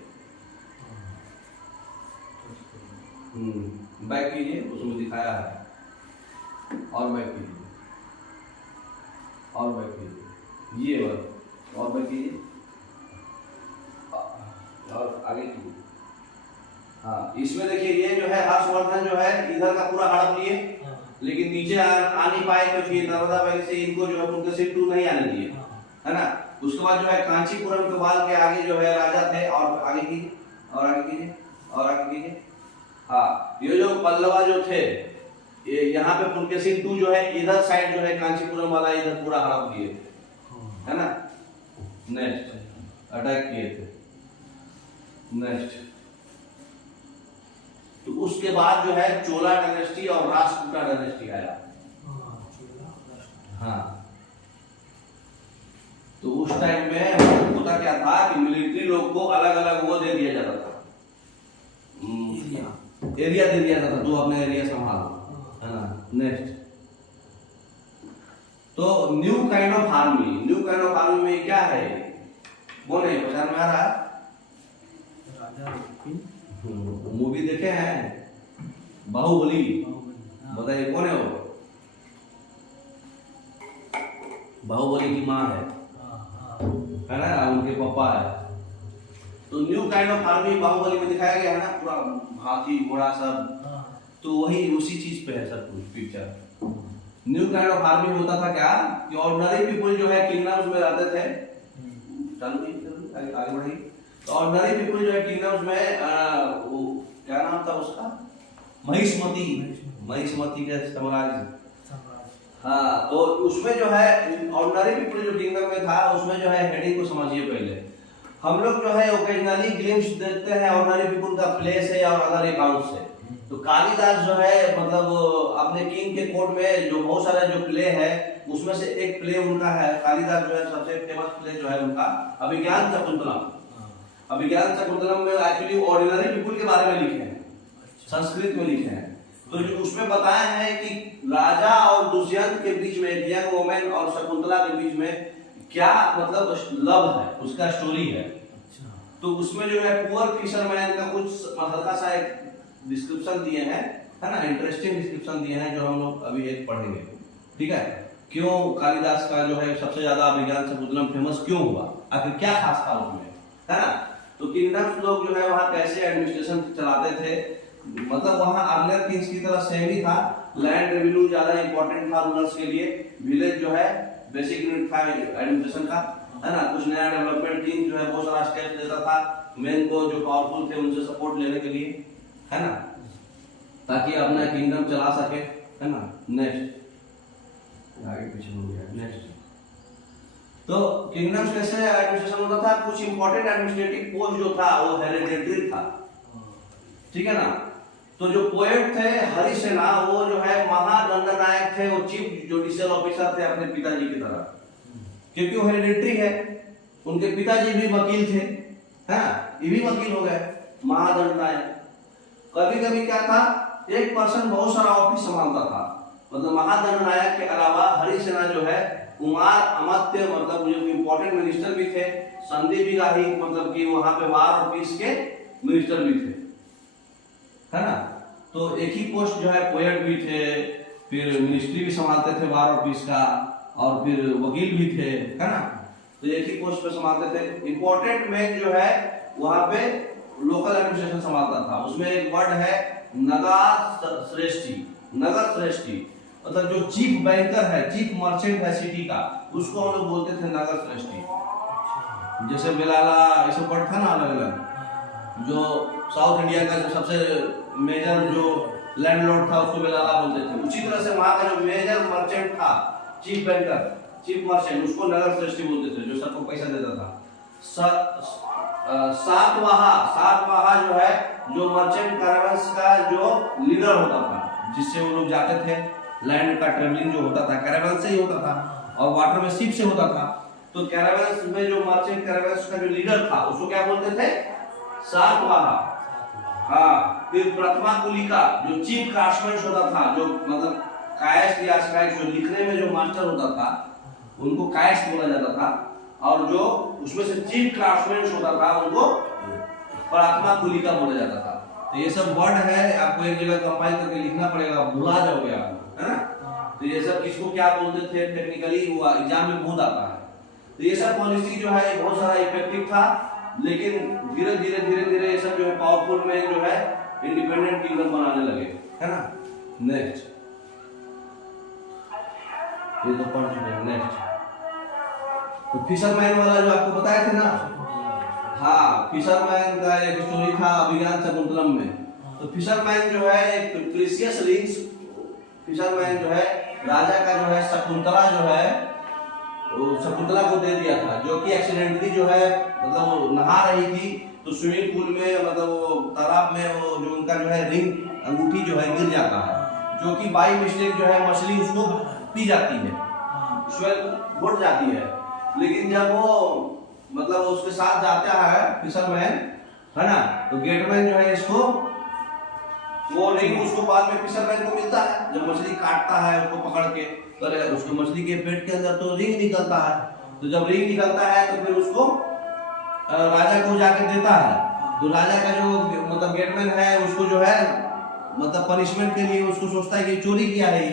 बैक कीजिए, उसमें दिखाया है, और बैक कीजिए, और बैक कीजिए, ये और बैक कीजिए, और आगे कीजिए। हाँ, इसमें देखिए ये जो है हर्षवर्धन जो है इधर का पूरा हड़प लिए, लेकिन नीचे आ नहीं पाए, क्योंकि नर्मदा वैली से इनको जो है पुलकेशिन टू नहीं आने दिए, है ना। उसके बाद जो है कांचीपुरम के वाल के आगे जो है राजा थे, और आगे कीजिए, और आगे कीजिए, और आगे कीजिए। हाँ, ये जो पल्लवा जो थे, ये यहाँ पे पुलकेशिन टू जो है इधर साइड जो है कांचीपुरम वाला इधर पूरा हड़प किए थे, है ना। नेक्स्ट अटैक किए थे। नेक्स्ट तो उसके बाद जो है चोला डायनेस्टी और राष्ट्रकूटा डायनेस्टी आया। हाँ, तो उस टाइम में होता क्या था कि मिलिट्री लोग को अलग अलग वो दे दिया जाता था, एरिया दे दिया जाता था, जो अपने एरिया संभालो, है ना। नेक्स्ट तो न्यू काइंड ऑफ आर्मी में क्या है, वो नहीं पहचान में आ रहा। मूवी देखे हैं बाहुबली, बताइए कौन है वो? बाहुबली की माँ है ना, उनके पापा है। तो new kind of army Baahubali में दिखाया गया है ना, पूरा हाथी घोड़ा सब, तो वही उसी चीज पे है सब कुछ picture. New kind of army होता था क्या कि ऑर्डिनरी पीपल जो है किंगडम्स में रहते थे, आगे बढ़िए। तो ऑर्डिनरी पीपल जो है किंगडम्स में वो क्या नाम था उसका, महिष्मती के साम्राज्य। हाँ, तो उसमें जो है ऑर्डिनरी पीपल जो किंगडम में था, उसमें जो है हेडिंग को समझिए पहले। हम लोग जो है ओकेजनली ग्लिम्स देखते हैं ऑर्डिनरी पीपल का प्ले से और अदर अकाउंट से। तो कालिदास जो है मतलब अपने किंग के कोर्ट में जो बहुत सारा जो प्ले है, उसमें से एक प्ले उनका है, कालिदास जो है सबसे फेमस प्ले जो है उनका अभिज्ञान शकुंतलम। अभिज्ञान शकुंतलम में एक्चुअली ऑर्डिनरी पीपल के बारे में लिखे हैं, संस्कृत में लिखे हैं। तो जो उसमें बताया है कि राजा और दुष्यंत के बीच में, यंग वुमेन और शकुंतला के बीच में क्या मतलब लव है, उसका स्टोरी है। तो उसमें जो है पुअर फिशरमैन का कुछ हल्का सा एक डिस्क्रिप्शन दिए हैं, है ना, इंटरेस्टिंग डिस्क्रिप्शन दिए हैं, जो हम लोग अभी एक पढ़ेंगे। ठीक है, क्यों कालिदास का जो है सबसे ज्यादा अभिज्ञान शकुंतलम फेमस क्यों हुआ, आखिर क्या खास था उसमें, है ना। तो किंगडम्स लोग जो है वहाँ कैसे एडमिनिस्ट्रेशन चलाते थे, मतलब वहाँ अर्लियर किंग्स की तरह सेम ही था, लैंड रेवेन्यू ज्यादा इंपॉर्टेंट था रूलर्स के लिए, विलेज जो है बेसिक यूनिट था एडमिनिस्ट्रेशन का, है ना। कुछ नया डेवलपमेंट टीम जो है बहुत सारा स्टेप्स लेता था, मेन को जो पावरफुल थे उनसे सपोर्ट लेने के लिए, है ना, ताकि अपना किंगडम चला सके, है ना। नेक्स्ट आगे पीछे हो गया। नेक्स्ट तो किंगडम्स कैसे एडमिनिस्ट्रेशन होता था, कुछ इंपॉर्टेंट एडमिनिस्ट्रेटिव पोस्ट जो था वो हेरिडेटरी था, ठीक है ना। तो जो पोएट थे हरिसेना, वो जो है महादंडनायक थे, वो चीफ जुडिशियल ऑफिसर थे अपने पिताजी की तरह, क्योंकि वो हेरिडेटरी है, उनके पिताजी भी वकील थे, है ना, ये भी वकील हो गए महादंडनायक। कभी कभी क्या था एक पर्सन बहुत सारा ऑफिस संभालता था। मतलब महादंडनायक के अलावा हरिसेना जो है कुमार अमात्य मतलब जो इम्पोर्टेंट मिनिस्टर भी थे, संधि बिगाही मतलब कि वहां पे वार और पीस के मिनिस्टर भी थे, है ना। तो एक ही पोस्ट जो है पोएट भी थे, फिर मिनिस्ट्री भी संभालते थे वार और पीस का, और फिर वकील भी थे, है ना। तो एक ही पोस्ट पे संभालते थे। इंपॉर्टेंट मैन जो है वहां पे लोकल एडमिनिस्ट्रेशन संभालता था। उसमें एक वर्ड है नगर श्रेष्ठी। नगर श्रेष्ठी मतलब जो चीफ बैंकर है, चीफ मर्चेंट है सिटी का, उसको हम लोग बोलते थे नगर श्रेष्ठी। जैसे बेलाला ऐसे वर्ड था ना अलग अलग, जो साउथ इंडिया का जो सबसे मेजर जो लैंडलॉर्ड था उसको बेलाला बोलते थे। उसी तरह से वहां का जो मेजर मर्चेंट था, चीफ बैंकर, चीफ मर्चेंट, उसको नगर श्रेष्ठी बोलते थे, जो सबको पैसा देता था। सातवाहा जो है जो मर्चेंट कैरावंस का जो लीडर होता था, जिससे वो लोग जाते थे, लैंड का ट्रेवलिंग जो होता था कैरावंस से ही होता था, और वाटर में शिप से होता था। तो कैरावंस में जो मर्चेंट कैरावंस का जो लीडर था उसको क्या बोलते थे? सातवाहा। हाँ, फिर प्रथमा कुलिका जो चीफ क्राफ्ट्समैन होता था, जो मतलब कायस्थ या स्क्राइब जो लिखने में जो मास्टर होता था उनको कायस्थ बोला जाता था, और जो उसमें से चीफ क्राफ्ट्समैन होता था उनको प्रथमा कुलिका बोला जाता था। तो ये सब वर्ड है, आपको एक जगह कंपाइल करके लिखना पड़ेगा, भुला जाओगे आप, है ना। तो ये सब किसको क्या बोलते थे टेक्निकली वो एग्जाम में बहुत आता है। तो ये सब पॉलिसी जो है बहुत सारा इफेक्टिव था, लेकिन धीरे धीरे ये सब जो है पावरफुल में जो है इंडिपेंडेंट किंगडम बनाने लगे, है ना। नेक्स्ट, ये तो पढ़ चुके हैं। नेक्स्ट तो फिशरमैन वाला जो आपको बताया थे ना, हाँ, फिशरमैन का एक स्टोरी था अभिज्ञान शकुंतलम में। तो फिशरमैन जो है एक प्रीशियस रिंग्स, फिशरमैन जो है राजा का जो है शकुंतला जो है वो शकुंतला को दे दिया था, जो कि एक्सीडेंटली जो है मतलब वो नहा रही थी तो स्विमिंग पूल में मतलब वो तालाब में वो जो उनका जो है रिंग अंगूठी जो है गिर जाता है, जो कि बाई मिस्टेक जो है मछली उसको पी जाती है, उसमें घुट जाती है। लेकिन जब वो मतलब उसके साथ जाता है फिशरमैन, है ना, तो गेटमैन जो है इसको वो रिंग उसको बाद में फिशरमैन को मिलता है। जब मछली काटता है उसको पकड़ के, तो उसको मछली के पेट के अंदर तो रिंग निकलता है। तो जब रिंग निकलता है तो फिर उसको राजा को जाके देता है। तो राजा का जो मतलब गेटमैन है उसको जो है मतलब पनिशमेंट के लिए उसको सोचता है कि चोरी किया है।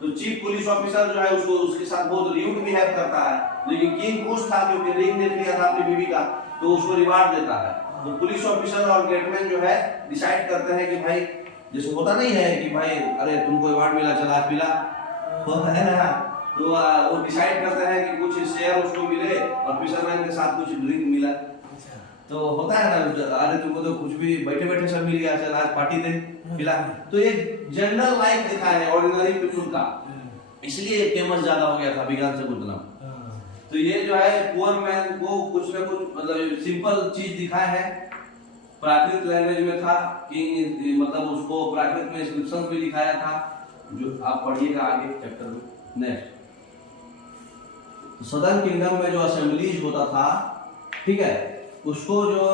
तो चीफ पुलिस ऑफिसर जो है उसको उसके साथ बहुत र्यूड बिहेव करता है, लेकिन किंग खुश था क्योंकि रिंग देख लिया था अपनी बीवी का, तो उसको रिवार्ड देता है। तो पुलिस ऑफिसर और गेटमैन जो है डिसाइड करते हैं कि भाई, जैसे होता नहीं है कि भाई अरे तुमको रिवार्ड मिला, चला पिला, है ना, तो वो डिसाइड करते हैं कि कुछ शेयर उसको मिले और फिशरमैन के साथ कुछ ड्रिंक मिला। तो होता है ना, अरे तुमको तो कुछ भी बैठे बैठे सब मिल गया, चल आज पार्टी दे, पिला। तो एक जनरल लाइफ दिखा है ऑर्डिनरी पीपल का, इसलिए फेमस ज्यादा हो गया था अभिज्ञान शकुंतलम। तो ये जो है पुअर मैन को कुछ ना कुछ मतलब सिंपल चीज दिखाया है, प्राकृत लैंग्वेज में था, किंग मतलब उसको प्राकृत में इंस्क्रिप्शन भी दिखाया था, जो आप पढ़िएगा आगे चैप्टर में। नेक्स्ट, सदर्न किंगडम में जो असेंबलीज होता था, ठीक है, उसको जो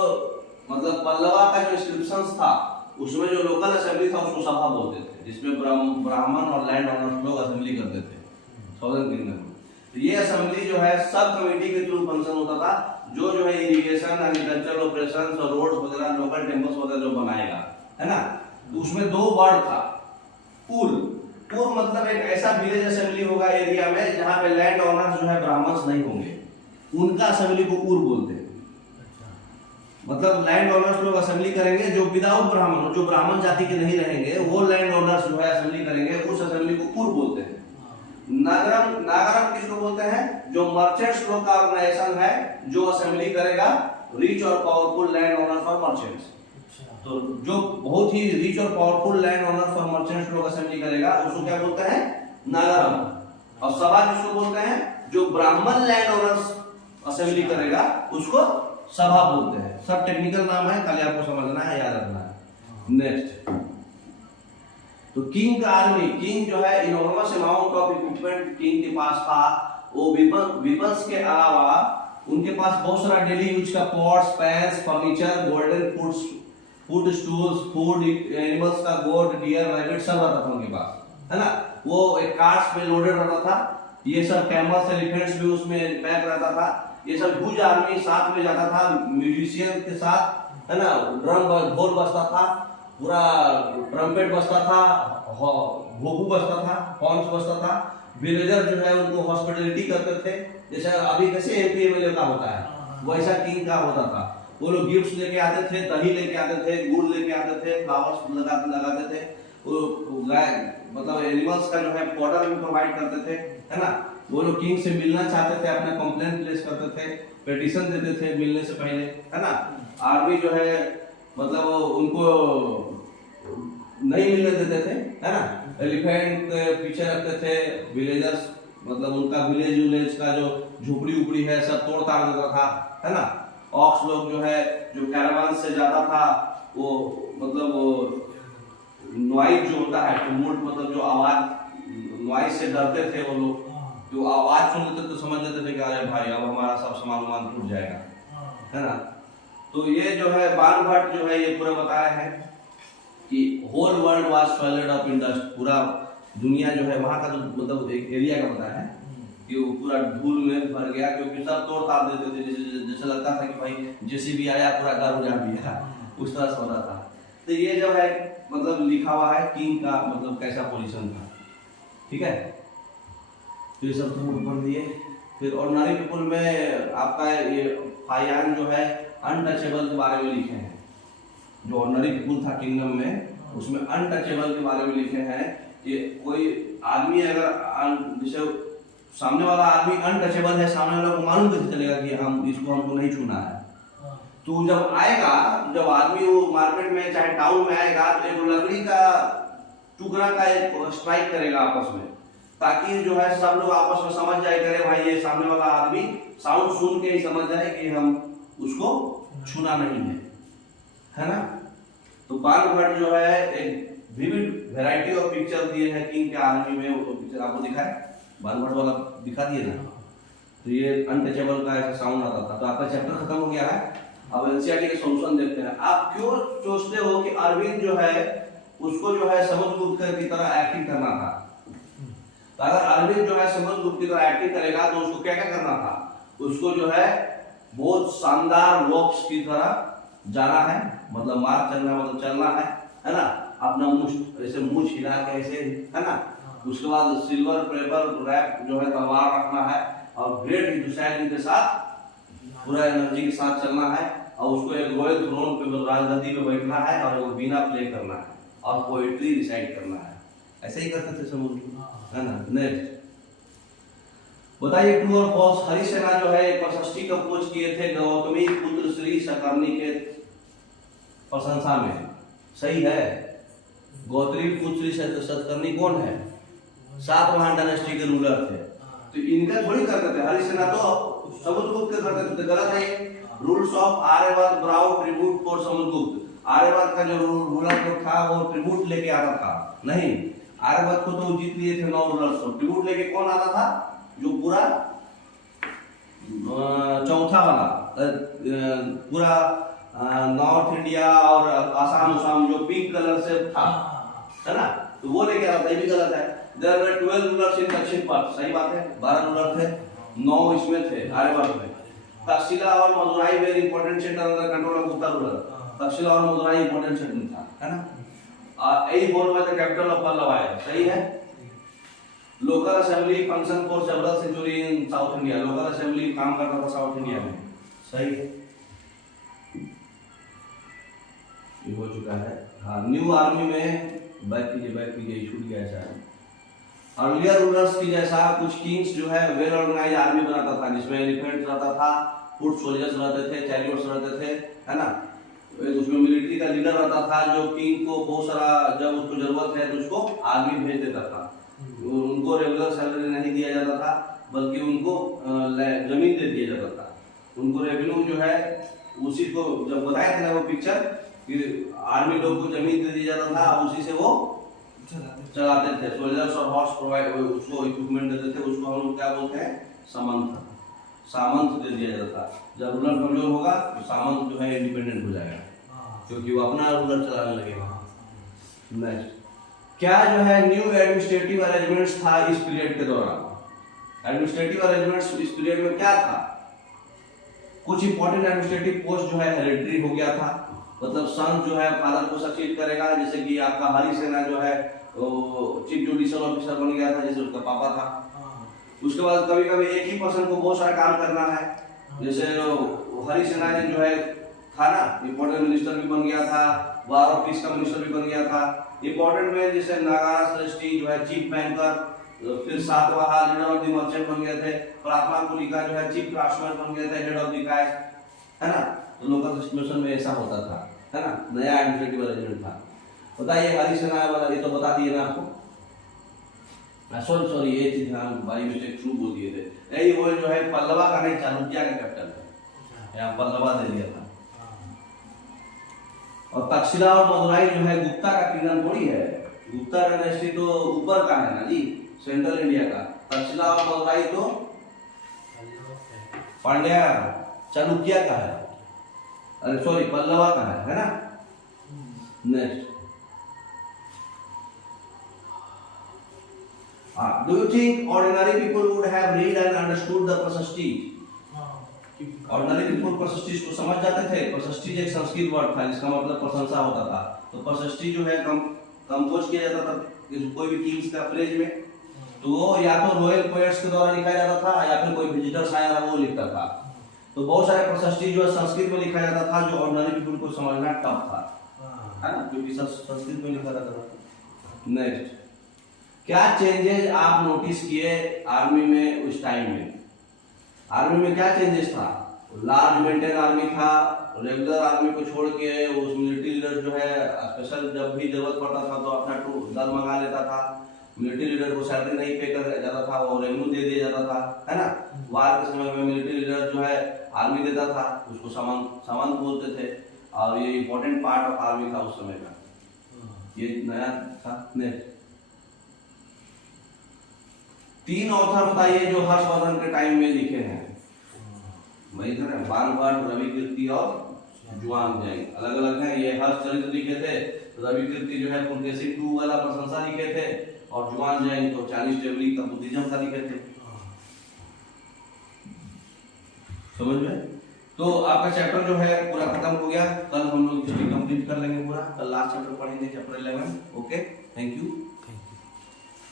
मतलब पल्लवा का जो इंस्क्रिप्शंस था उसमें जो लोकल असेंबली था उसको सभा बोलते थे, जिसमें ब्राह्मण और लैंड ओनर्स लोग असेंबली करते थे सदर्न किंगडम में। तो ये असेंबली जो है सब कमेटी के थ्रू फंक्शन होता था, जो है इरिगेशन, एग्रीकल्चर ऑपरेशंस और रोड्स वगैरह, लोकल टेम्पल्स वगैरह जो बनाएगा, है ना। तो उसमें दो वर्ड था, पुर। पुर मतलब एक ऐसा विलेज असेंबली होगा एरिया में जहाँ पे लैंड ओनर्स जो है ब्राह्मण्स नहीं होंगे, उनका असेंबली को पुर बोलते हैं। मतलब लैंड ओनर्स लोग असेंबली करेंगे जो विदाउट ब्राह्मण, जो ब्राह्मण जाति के नहीं रहेंगे, वो लैंड ओनर्स जो है असेंबली करेंगे, उस असेंबली को पुर बोलते हैं। नागरम, नागरम किसको बोलते हैं? जो मर्चेंट्स लोग का ऑर्गेनाइजेशन है जो असेंबली करेगा रिच और पावरफुल लैंड ओनर्स और मर्चेंट्स। तो जो बहुत ही रिच और पावरफुल लैंड ओनर्स और मर्चेंट्स लोग असेंबली करेगा उसको क्या बोलते हैं? नागरम। और सभा किसको बोलते हैं? जो ब्राह्मण लैंड ओनर्स असेंबली करेगा उसको सभा बोलते हैं। सब टेक्निकल नाम है, खाली आपको समझना है, याद रखना है। नेक्स्ट, तो किंग का आर्मी, किंग जो है enormous amount of equipment king के पास था। वो वेपन्स के अलावा उनके पास बहुत सारा डेली यूज का pots, pans, furniture, golden foods food stools, food animals का गोट, डियर, रैबिट सब रहता था उनके पास, है ना। वो एक कार्ट्स में लोडेड रहता था। ये सब कैमल्स, एलिफेंट्स भी उसमें पैक रहता था। ये सब ह्यूज आर्मी साथ में जाता था म्यूजिशियन के साथ, है ना। ड्रम ढोल बजता था, पूरा ट्रम्पेट बजता था, भोपू बजता था, हॉर्न्स बजता था। विलेजर जो है उनको हॉस्पिटलिटी करते थे, जैसे अभी कैसे एमपी एमएलए का होता है वैसा किंग का होता था। वो लोग गिफ्ट्स लेके आते थे, दही लेके आते थे, गुड़ लेके आते थे, फ्लावर्स लगाते थे। वो मतलब एनिमल्स का जो है पाउडर भी प्रोवाइड करते थे, है ना। वो लोग किंग से मिलना चाहते थे, अपना कंप्लेंट प्लेस करते थे, पिटीशन देते थे मिलने से पहले, है ना। आर्मी जो है मतलब उनको नहीं मिलने देते थे, है ना। एलिफेंट के पीछे रखते थे, विलेजर्स मतलब उनका विलेज का जो झोपड़ी उपड़ी है सब तोड़ ताड़ देता था, है ना। ऑक्स लोग जो है जो कैरावान से ज्यादा था वो मतलब नॉइज जो होता है tumult, मतलब जो आवाज नॉइज से डरते थे वो लोग। जो आवाज सुन लेते तो समझ लेते थे कि अरे भाई अब हमारा सब सामान टूट जाएगा, है ना। तो ये जो है बाणभट्ट जो है ये पूरा बताया है कि whole world was swelled up in dust, पूरा दुनिया जो है वहां का जो मतलब एक एरिया का बताया है कि वो पूरा धूल में भर गया, क्योंकि सब तोड़ ताड़ देते थे, जैसे लगता था कि भाई जेसीबी आया पूरा घर उजाड़ दिया, उस तरह से होता था। तो ये जो है मतलब लिखा हुआ है किंग का मतलब कैसा पोजीशन था, ठीक है। तो ये सब तुम पढ़ दिए। फिर ऑर्डिनरी पीपल में आपका ये फायान जो है अनटचेबल के बारे में लिखे हैं। जो ऑर्डिनरी पीपल था किंगडम में उसमें अनटचेबल के बारे में लिखे हैं कि कोई आदमी अगर जैसे सामने वाला आदमी अनटचेबल है, सामने वाला को मालूम कैसे चलेगा कि हम इसको हमको नहीं छूना है। तो जब आएगा, जब आदमी वो मार्केट में चाहे टाउन में आएगा तो एक लकड़ी का टुकड़ा का एक स्ट्राइक करेगा आपस में, ताकि जो है सब लोग आपस में समझ जाए करे भाई ये सामने वाला आदमी साउंड सुन के ही समझ जाए कि हम उसको छूना नहीं है ना। तो बाणभट्ट जो है एक विविड वैरायटी ऑफ पिक्चर दिए हैं किंग के आर्मी में, वो पिक्चर आपको दिखाए बाणभट्ट वाला दिखा दिए ना। तो ये अनटचेबल का ऐसा साउंड आता था। तो आपका चैप्टर खत्म हो गया है। अब एनसीईआरटी के सॉल्यूशन देखते हैं। आप क्यों सोचते हो कि अरविंद जो है उसको जो है समुद्रगुप्त की तरह एक्टिंग करना था? तो अगर अरविंद जो है समुद्रगुप्त की तरह एक्टिंग करेगा तो उसको क्या क्या करना था? उसको जो है बहुत शानदार वॉक्स की तरह जाना है, मतलब मार्ग चलना, मतलब चलना है ना। अपना मुंह ऐसे मुंह हिला के ऐसे, है ना। उसके बाद सिल्वर पेपर रैप जो है तलवार रखना है और ग्रेट हिंदुस्तान के साथ पूरा एनर्जी के साथ चलना है, और उसको एक रॉयल थ्रोन पे राजगद्दी पे बैठना है और वो बीना प्ले करना है और पोएट्री रिसाइट करना है। ऐसे ही करते थे समुद्र, है ना। नेक्स्ट बताइए ट्रू और फॉल्स। हरिसेना जो है एक प्रशस्ति कंपोज किए थे गौतमी पुत्र श्री शकर्णी के प्रशंसा में, सही है। गौतमी पुत्र श्री शकर्णी कौन है? सातवाहन डायनेस्टी के रूलर थे। तो इनका थोड़ी करते थे, हरिसेना तो समुद्रगुप्त के करते थे। तो गलत है। Rules of Aryavarta brought tribute for Samudragupta. Aryavarta का जो रूलर जो था वो ट्रिब्यूट लेके आता था, नहीं। आर्यवर्त को तो जीत लिए थे 9 रूलर्स को। ट्रिब्यूट लेके कौन आता था? जो पूरा चौथा वाला पूरा नॉर्थ इंडिया और आसाम जो पिंक कलर से था, है ना। तो वो लेके आता था। ये भी गलत है। देयर वर 12 रूलर्स इन दक्षिण पथ, सही बात है। 12 रूलर थे, 9 इसमें थे आर्यवर्त में। तक्षशिला और Madurai very important centre under control of Gupta ruler. Takshashila और मदुराई इंपॉर्टेंट सेंटर था, है ना। यही बोल रहा था कैपिटल ऑफ पल्लव, सही है। Local assembly function for several century in South India. Local assembly काम करता था साउथ इंडिया में, सही है। ये हो चुका है। हाँ, न्यू आर्मी में बैक कीजिए छूट गया शायद। अर्लियर रूलर्स की जैसा कुछ किंग्स जो है वेल ऑर्गेनाइज आर्मी बनाता था, जिसमें एलिफेंट रहता था, फुट सोल्जर्स रहते थे, चैरियट्स रहते थे, है ना। उसमें मिलिट्री का लीडर रहता था जो किंग को बहुत सारा जब उसको जरूरत है तो उसको आर्मी भेज देता था। उनको रेगुलर सैलरी नहीं दिया जाता था, बल्कि उनको जमीन दे दिया जाता था। उनको रेवेन्यू जो है उसी को जब बताया था ना वो पिक्चर कि आर्मी लोग को जमीन दे दिया जाता था, उसी से वो चलाते थे। सोल्जर्स और हॉर्स प्रोवाइड उसको इक्विपमेंट देते थे। उसको हम लोग क्या बोलते हैं? सामंत दे दिया जाता था। जब रूलर कमजोर होगा तो सामंत जो है इंडिपेंडेंट हो जाएगा। क्योंकि वो अपना रूलर चलाने लगे वहां। नेक्स्ट, क्या जो है न्यू एडमिनिस्ट्रेटिव अरेंजमेंट्स था इस पीरियड के दौरान? एडमिनिस्ट्रेटिव अरेंजमेंट्स इस पीरियड में क्या था? कुछ इंपॉर्टेंट एडमिनिस्ट्रेटिव पोस्ट जो है हेरिडिटरी हो गया था, मतलब सन जो है फादर को सक्सीड करेगा, जैसे कि आपका हरि सेना जो है चीफ जुडिशियल ऑफिसर बन गया था, जैसे उसका पापा था। उसके बाद कभी कभी एक ही पर्सन को बहुत सारा काम करना है, जैसे हरि सेना ने जो है था ना, इंपॉर्टेंट मिनिस्टर भी बन गया था, वार ऑफ पीस का मिनिस्टर भी बन गया था। इंपॉर्टेंट में जैसे नागास ट्रस्टी जो है चीफ बैंकर, फिर सातवाहा लीडर ऑफ द मर्चेंट बन गए थे, प्रार्थना कुलिका जो है चीफ क्राफ्ट्समैन बन गए थे, हेड ऑफ द कास्ट, है ना। तो लोकल सिचुएशन में ऐसा होता था, है ना, नया एडमिनिस्ट्रेटिव अरेंजमेंट था। बताइए हरि सेना वाला, ये तो बता दिए ना आपको। सॉरी ये चीज हम बाई मिस्टेक शुरू बोल दिए थे। यही वो जो है पल्लवा का नहीं, चालुक्य का कैपिटल है, यहाँ पल्लवा दे दिया था। और तक्षशिला और मदुराई जो है गुप्ता का किंगडम थोड़ी है, गुप्ता डायनेस्टी तो ऊपर का है ना जी, सेंट्रल इंडिया का। तक्षशिला और मदुराई तो पांड्या चालुक्य का है, अरे सॉरी पल्लवा का है ना। Next, do you think ordinary people would have read and understood the प्रशस्ति? ऑर्डिनरी पीपल प्रशस्ति को समझ जाते थे। प्रशस्ति एक संस्कृत वर्ड था जिसका मतलब प्रशंसा होता था। तो प्रशस्ति जो है कंपोज किया जाता था कोई भी किंग्स का प्रेज में, तो वो या तो रॉयल पोएट्स के द्वारा लिखा जाता था या फिर कोई विजिटर्स आया था वो लिखता था। तो बहुत सारे प्रशस्ति जो है संस्कृत में लिखा जाता था, जो ऑर्डिनरी पीपल को समझना टफ था, है ना, क्योंकि संस्कृत में लिखा जाता था। नेक्स्ट, क्या चेंजेस आप नोटिस किए आर्मी में उस टाइम में? आर्मी में क्या चेंजेस था? लार्ज मेंटेन आर्मी था, रेगुलर आर्मी को छोड़ के उस मिलिट्री लीडर जो है स्पेशल जब भी जरूरत पड़ता था तो अपना दल मंगा लेता था। मिलिट्री लीडर को सैलरी नहीं पे कर जाता था, वो रेवेन्यू दे दिया जाता था, है ना। वार के समय में मिलिट्री लीडर जो है आर्मी देता था, उसको सामान बोलते थे, और ये इंपॉर्टेंट पार्ट ऑफ आर्मी था उस समय का, ये नया था। नेक्स्ट, 3 ऑथर बताइए जो हर्षवर्धन के टाइम में लिखे हैं। वही इधर है, बाणभट्ट, रवि कीर्ति और जुआनजैंग, अलग अलग हैं। ये हर्षचरित्र लिखे थे, रवि कीर्ति जो है पुलकेशिन II वाला प्रशंसा लिखे थे, और जुआनजैंग तो चाइनीज टेबलिंग का बुद्धिज्म का लिखे थे। समझ में? तो आपका चैप्टर जो है पूरा खत्म हो गया। कल हम लोग हिस्ट्री कंप्लीट कर लेंगे पूरा, कल लास्ट चैप्टर पढ़ेंगे, चैप्टर 11। Okay, thank you.